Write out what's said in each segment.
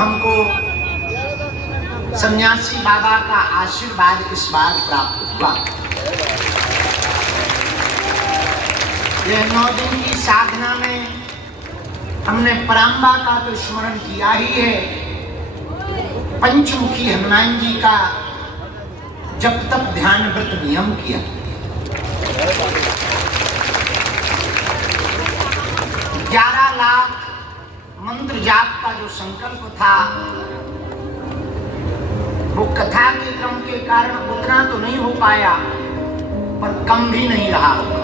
हमको सन्यासी बाबा का आशीर्वाद इस बार प्राप्त हुआ। यह 9 दिन की साधना में हमने पराम्बा का तो स्मरण किया ही है, पंचमुखी हनुमान जी का जब तक ध्यान व्रत नियम किया। 11 लाख मंत्र जाप का जो संकल्प था वो कथा के क्रम के कारण उतना तो नहीं हो पाया, पर कम भी नहीं रहा होगा।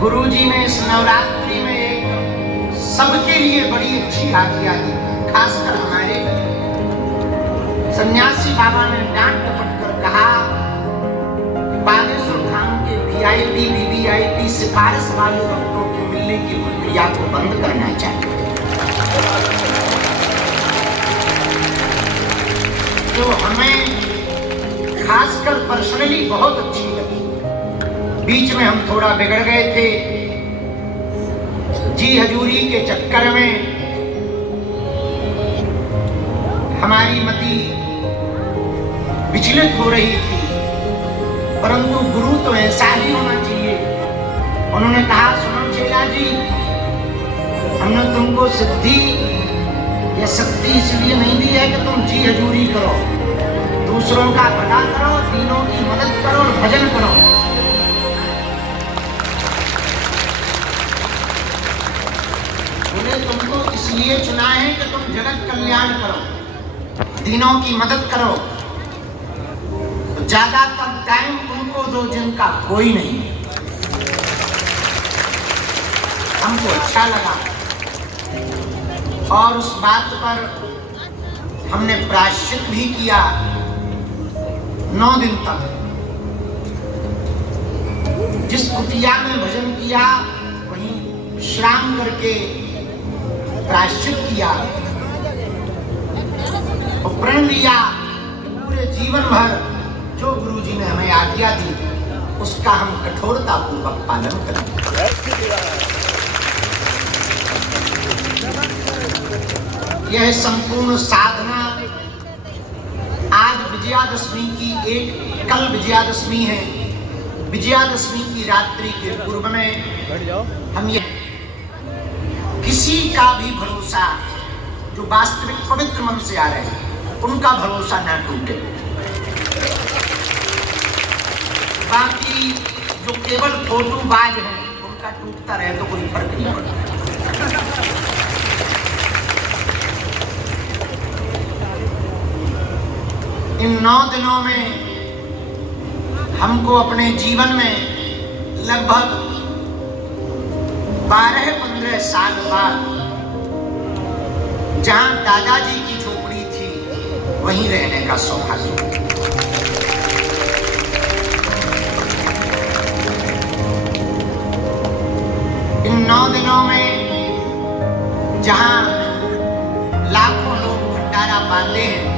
गुरुजी ने इस नवरात्रि में एक सबके लिए बड़ी अच्छी आज्ञा दी, खासकर हमारे सन्यासी बाबा ने डांट डपट कर कहा, बागेश्वर धाम के वीआईपी वीवीआईपी सिफारिश वाले भक्तों के मिलने की प्रक्रिया को बंद करना चाहिए। जो हमें खासकर पर्सनली बहुत अच्छी लगी। बीच में हम थोड़ा बिगड़ गए थे, जी हजूरी के चक्कर में हमारी मति विचलित हो रही थी, परंतु गुरु तो ऐसा ही होना चाहिए। उन्होंने कहा, सुनो चेला जी, हमने तुमको सिद्धि या शक्ति इसलिए नहीं दी है कि तुम जी हजूरी करो, दूसरों का भला करो, दीनों की मदद करो और भजन करो। उन्हें तुमको इसलिए चुना है कि तुम जगत कल्याण करो, दीनों की मदद करो। ज्यादातर टाइम उनको दो जिनका कोई नहीं है। हमको अच्छा लगा और उस बात पर हमने प्रायश्चित भी किया। 9 दिन तक जिस कुटिया में भजन किया वहीं विश्राम करके प्रायश्चित किया और प्रण लिया पूरे जीवन भर जो गुरुजी ने हमें आज्ञा दी उसका हम कठोरता पूर्वक पालन करेंगे। यह संपूर्ण साधना आज विजयादशमी की कल विजयादशमी है। विजयादशमी की रात्रि के पूर्व में हम ये किसी का भी भरोसा जो वास्तविक पवित्र मन से आ रहे हैं उनका भरोसा न टूटे। बाकी जो केवल फोटोबाज है उनका टूटता रहे तो कोई फर्क नहीं पड़ता। इन 9 दिनों में हमको अपने जीवन में लगभग 12-15 साल बाद जहां दादाजी की झोपड़ी थी वहीं रहने का सौभाग्य। इन 9 दिनों में जहां लाखों लोग भंडारा पाते हैं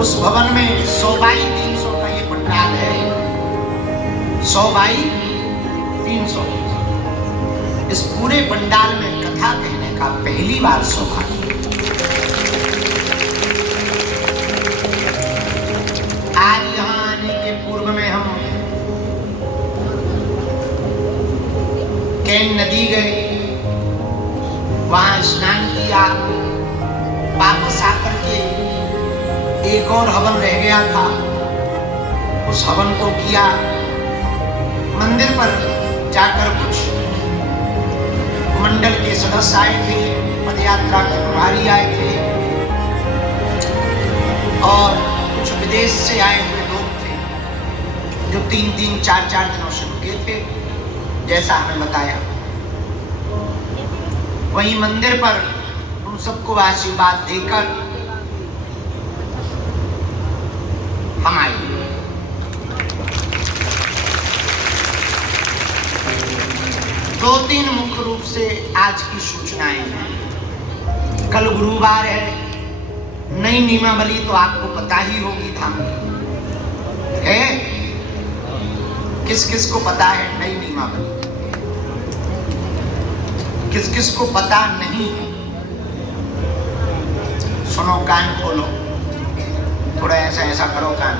उस भवन में 100 बाई 300 का ये पंडाल है। 100 बाई 300। इस पूरे पंडाल में कथा कहने का पहली बार सौभाग्य। आज यहाँ आने के पूर्व में हम कैन नदी गए, वहां स्नान किया, वापस आकर के एक और हवन रह गया था, उस हवन को किया। मंदिर पर जाकर कुछ मंडल के सदस्य आए थे, पदयात्रा के प्रभारी आए थे और कुछ विदेश से आए हुए लोग थे जो 3-3, 4-4 दिनों से रुके थे, जैसा हमें बताया। वहीं मंदिर पर उन सबको आशीर्वाद देकर हम आए। दो तीन मुख्य रूप से आज की सूचनाएं हैं। कल गुरुवार है, नई नियमावली तो आपको पता ही होगी धाम है। किस किस को पता है नई नियमावली? किस किस को पता नहीं है? सुनो, कान खोलो, थोड़ा ऐसा ऐसा करो कान।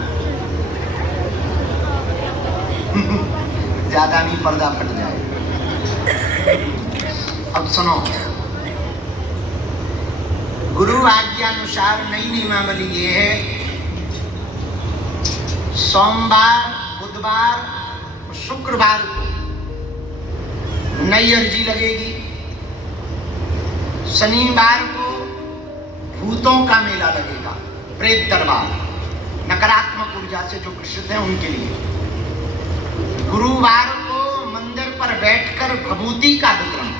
ज्यादा नहीं, पर्दा फट जाए। अब सुनो, गुरु आज्ञानुसार नई नियमावली ये है, सोमवार, बुधवार, शुक्रवार को नई अर्जी लगेगी। शनिवार को भूतों का मेला लगेगा, प्रेत दरबार, नकारात्मक ऊर्जा से जो ग्रसित हैं उनके लिए। गुरुवार को मंदिर पर बैठकर भभूति का वितरण।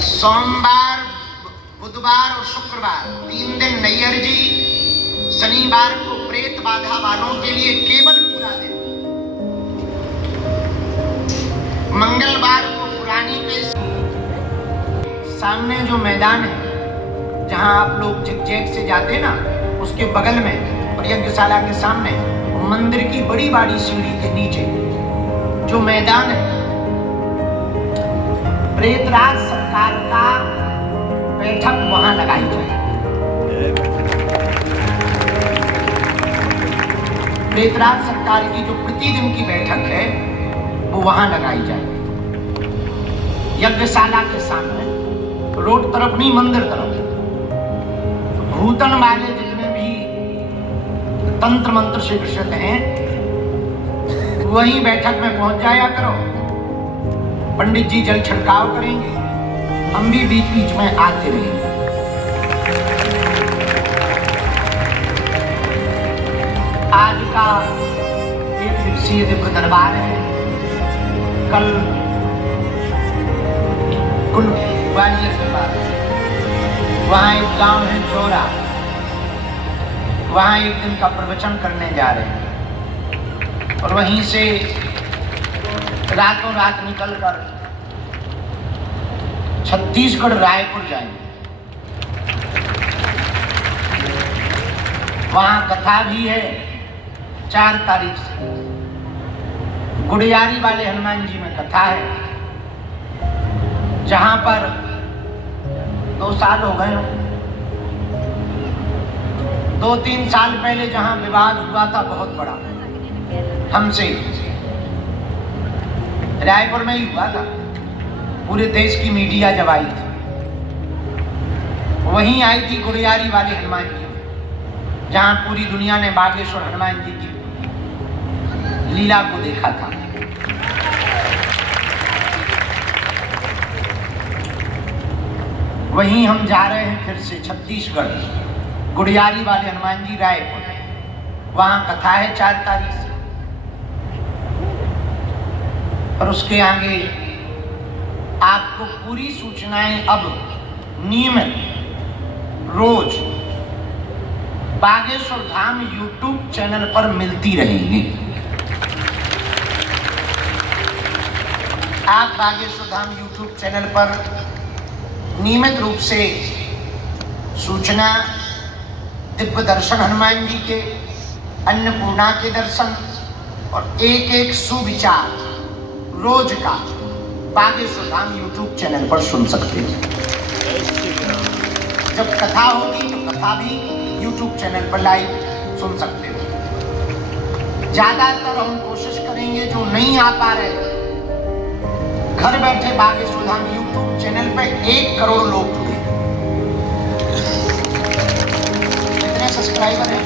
सोमवार, बुधवार और शुक्रवार 3 दिन नई अर्जी। शनिवार को प्रेत बाधा वालों के लिए केवल पूरा दिन। मंगलवार को पुरानी पेश। सामने जो मैदान है जहां आप लोग झिकझैक से जाते ना, उसके बगल में और यज्ञशाला के सामने मंदिर की बड़ी बड़ी सीढ़ी के नीचे जो मैदान है, प्रेतराज सरकार का बैठक वहां लगाई जाए। प्रेतराज सरकार की जो प्रतिदिन की बैठक है वो वहां लगाई जाए, यज्ञशाला के सामने, रोड तरफ नहीं, मंदिर तरफ। भूतन वाले जितने भी तंत्र मंत्र से ग्रसित हैं वही बैठक में पहुंच जाया करो। पंडित जी जल छिड़काव करेंगे, हम भी बीच बीच में आते रहेंगे। आज का 1 दिवसीय दिव्य दरबार है। कल कुल ग्वालियर के बाद वहां एक गांव है चोरा, वहां एक दिन का प्रवचन करने जा रहे हैं और वहीं से रातों रात निकलकर छत्तीसगढ़ रायपुर जाएंगे। वहां कथा भी है 4 तारीख से। गुड़ियारी वाले हनुमान जी में कथा है, जहां पर 2 साल हो गए, 2-3 साल पहले जहां विवाद हुआ था बहुत बड़ा हमसे, रायपुर में ही हुआ था। पूरे देश की मीडिया जब आई थी, वहीं आई थी गुड़ियारी वाले हनुमान जी, जहां पूरी दुनिया ने बागेश्वर हनुमान जी की लीला को देखा था। वहीं हम जा रहे हैं फिर से छत्तीसगढ़, गुड़ियारी वाले हनुमान जी रायपुर, वहां कथा है 4 तारीख से। और उसके आगे आपको पूरी सूचनाएं अब नियमित रोज बागेश्वर धाम YouTube चैनल पर मिलती रहेंगी। आप बागेश्वर धाम YouTube चैनल पर नियमित रूप से सूचना, दिव्य दर्शन हनुमान जी के, अन्नपूर्णा के दर्शन और एक एक सुविचार रोज का बागेश्वर धाम YouTube चैनल पर सुन सकते हैं। जब कथा होगी तो कथा भी YouTube चैनल पर लाइव सुन सकते हो। ज्यादातर हम कोशिश करेंगे जो नहीं आ पा रहे, घर बैठे बागेश्वर धाम YouTube चैनल पे 1 करोड़ लोग जुड़े। कितने सब्सक्राइबर हैं?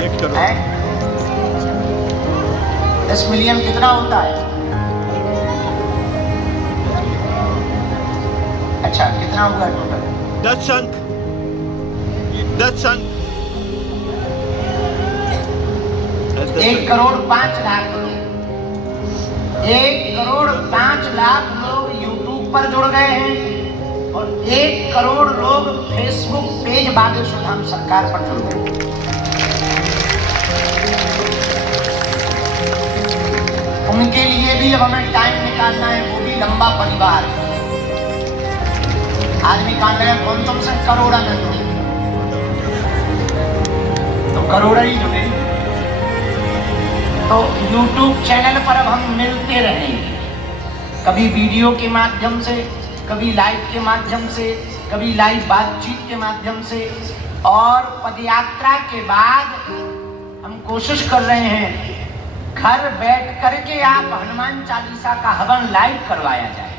1 करोड़। 10 मिलियन कितना होता है? अच्छा, कितना हुआ टोटल? 10 संत 1 करोड़ 5 लाख लोग, 1 करोड़ 5 लाख लोग YouTube पर जुड़ गए हैं और 1 करोड़ लोग फेसबुक पेज बागेश्वर धाम सरकार पर जुड़ गए। उनके लिए भी अब हमें टाइम निकालना है, वो भी लंबा परिवार। आदमी कहां गया, कौन तुमसे करोड़ा में जुड़े, करोड़ों ही जुड़े। तो YouTube चैनल पर अब हम मिलते रहेंगे, कभी वीडियो के माध्यम से, कभी लाइव के माध्यम से, कभी लाइव बातचीत के माध्यम से। और पदयात्रा के बाद हम कोशिश कर रहे हैं घर बैठ करके आप हनुमान चालीसा का हवन लाइव करवाया जाए।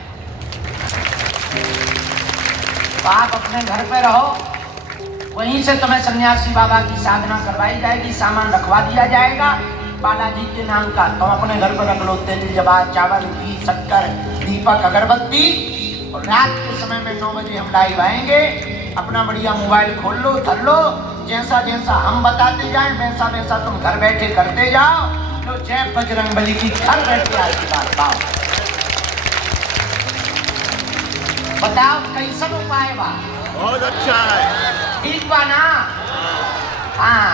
तो आप अपने घर पे रहो, वहीं से तुम्हें सन्यासी बाबा की साधना करवाई जाएगी, सामान रखवा दिया जाएगा बालाजी के नाम का। तुम अपने घर पर रख लो तेल, जवाब, चावल, घी, शक्कर, दीपक, अगरबत्ती। और रात के समय में 9 बजे हम लाइव आएंगे। अपना बढ़िया मोबाइल खोल लो, धर लो, जैसा जैसा हम बताते जाएं वैसा वैसा तुम घर बैठे करते जाओ। तो जय बजरंगबली की घर बैठे आशीर्वाद पाओ। बताओ कैसन उपाय बा? बहुत अच्छा है। ठीक बा ना? हाँ,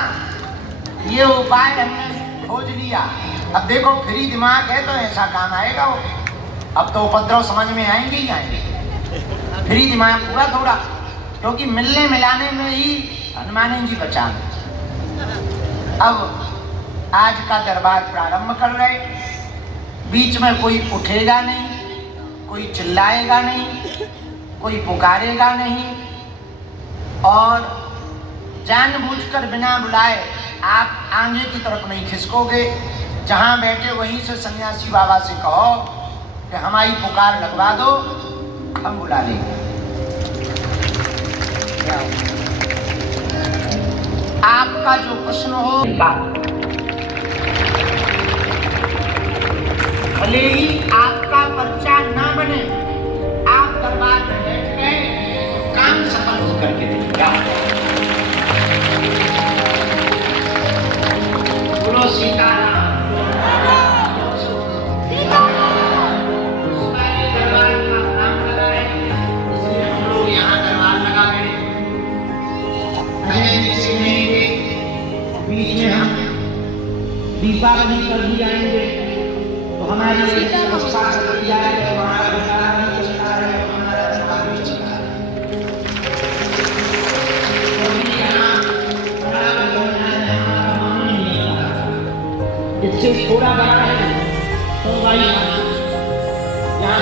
ये उपाय हमने खोज लिया। अब देखो फ्री दिमाग है तो ऐसा काम आएगा वो। अब तो उपद्रव समझ में आएंगे ही आएंगे। फ्री दिमाग पूरा थोड़ा, क्योंकि मिलने मिलाने में ही हनुमान जी बचा। अब आज का दरबार प्रारंभ कर रहे। बीच में कोई उठेगा नहीं, कोई चिल्लाएगा नहीं, कोई पुकारेगा नहीं, और जानबूझकर बिना बुलाए आप आगे की तरफ नहीं खिसकोगे। जहां बैठे वहीं से सन्यासी बाबा से कहो कि हमारी पुकार लगवा दो, हम बुला लेंगे। आपका जो प्रश्न हो, भले ही आपका पर्चा ना बने, आप दरबार में बैठ गए तो काम सफल होकर के देगा। बोलो सीताराम। दरबार का काम लगा है, इसलिए हम लोग यहाँ दरबार लगा गए। बीच में हम दीपावली पर भी आएंगे तो हमारी व्यवस्था चल जाएगी, हमारा भंडारा भी चलता है, हमारा दरबार भी चलता है। इससे थोड़ा बड़ा है तो भाई यहाँ